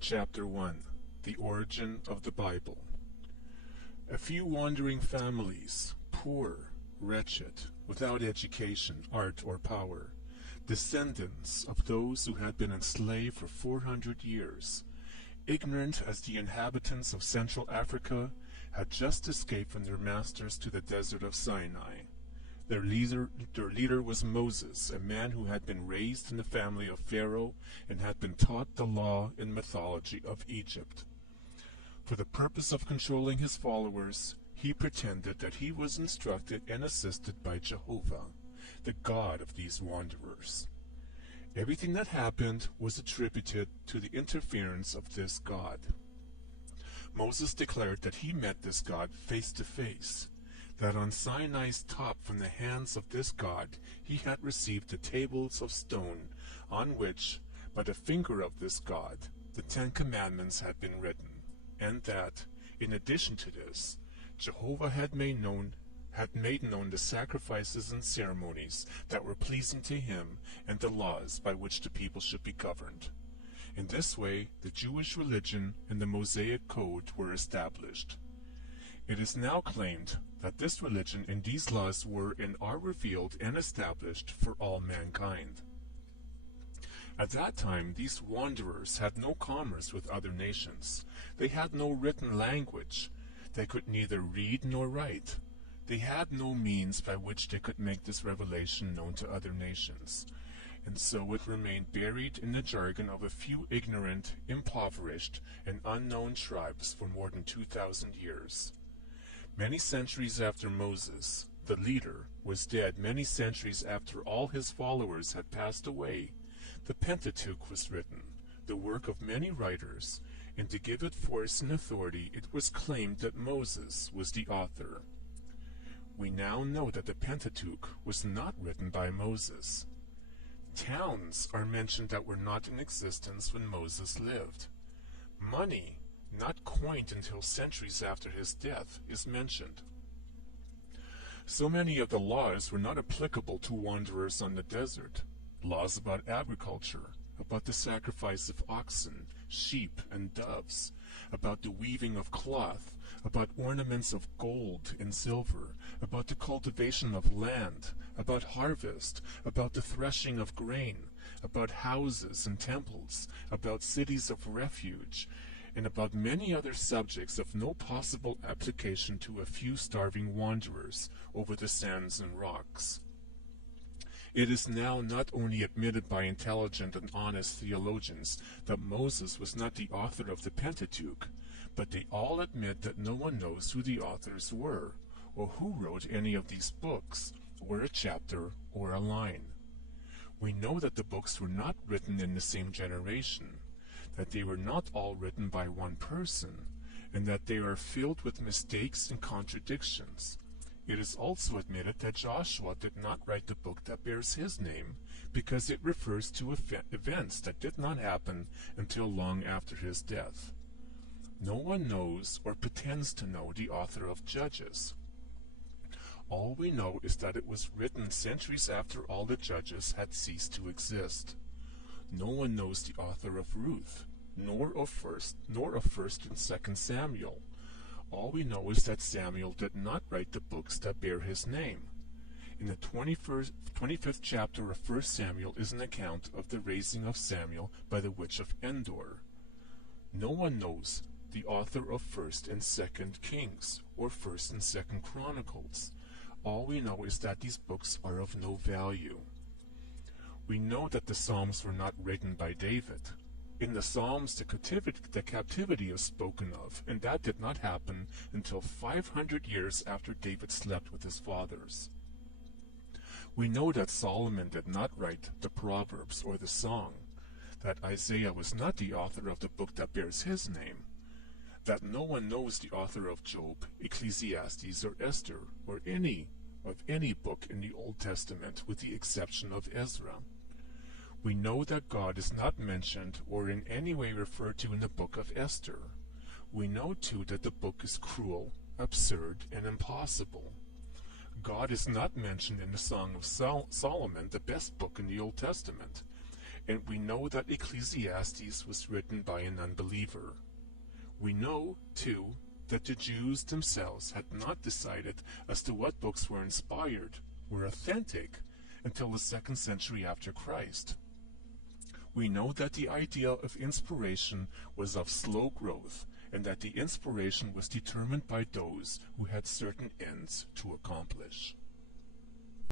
Chapter 1 The Origin of the Bible. A few wandering families, poor, wretched, without education, art, or power, descendants of those who had been enslaved for 400 years, ignorant as the inhabitants of Central Africa, had just escaped from their masters to the desert of Sinai. Their leader was Moses, a man who had been raised in the family of Pharaoh and had been taught the law and mythology of Egypt. For the purpose of controlling his followers, he pretended that he was instructed and assisted by Jehovah, the God of these wanderers. Everything that happened was attributed to the interference of this God. Moses declared that he met this God face to face, that on Sinai's top from the hands of this God he had received the tables of stone on which, by the finger of this God, the 10 Commandments had been written, and that, in addition to this, Jehovah had made known the sacrifices and ceremonies that were pleasing to him and the laws by which the people should be governed. In this way, the Jewish religion and the Mosaic Code were established. It is now claimed that this religion and these laws were and are revealed and established for all mankind. At that time, these wanderers had no commerce with other nations. They had no written language. They could neither read nor write. They had no means by which they could make this revelation known to other nations, and so it remained buried in the jargon of a few ignorant, impoverished, and unknown tribes for more than 2,000 years. Many centuries after Moses, the leader, was dead, many centuries after all his followers had passed away, the Pentateuch was written, the work of many writers, and to give it force and authority it was claimed that Moses was the author. We now know that the Pentateuch was not written by Moses. Towns are mentioned that were not in existence when Moses lived. Money, not coined until centuries after his death, is mentioned. So many of the laws were not applicable to wanderers on the desert. Laws about agriculture, about the sacrifice of oxen, sheep, and doves, about the weaving of cloth, about ornaments of gold and silver, about the cultivation of land, about harvest, about the threshing of grain, about houses and temples, about cities of refuge, and about many other subjects of no possible application to a few starving wanderers over the sands and rocks. It is now not only admitted by intelligent and honest theologians that Moses was not the author of the Pentateuch, but they all admit that no one knows who the authors were, or who wrote any of these books, or a chapter, or a line. We know that the books were not written in the same generation, that they were not all written by one person, and that they are filled with mistakes and contradictions. It is also admitted that Joshua did not write the book that bears his name, because it refers to events that did not happen until long after his death. No one knows or pretends to know the author of Judges. All we know is that it was written centuries after all the judges had ceased to exist. No one knows the author of Ruth, nor of First and Second Samuel. All we know is that Samuel did not write the books that bear his name. In the 25th chapter of 1 Samuel is an account of the raising of Samuel by the witch of Endor. No one knows the author of 1st and 2nd Kings, or 1st and 2nd Chronicles. All we know is that these books are of no value. We know that the Psalms were not written by David. In the Psalms, the captivity is spoken of, and that did not happen until 500 years after David slept with his fathers. We know that Solomon did not write the Proverbs or the Song, that Isaiah was not the author of the book that bears his name, that no one knows the author of Job, Ecclesiastes, or Esther, or any book in the Old Testament with the exception of Ezra. We know that God is not mentioned or in any way referred to in the book of Esther. We know, too, that the book is cruel, absurd, and impossible. God is not mentioned in the Song of Solomon, the best book in the Old Testament. and we know that Ecclesiastes was written by an unbeliever. We know, too, that the Jews themselves had not decided as to what books were inspired, were authentic, until the 2nd century after Christ. We know that the idea of inspiration was of slow growth, and that the inspiration was determined by those who had certain ends to accomplish.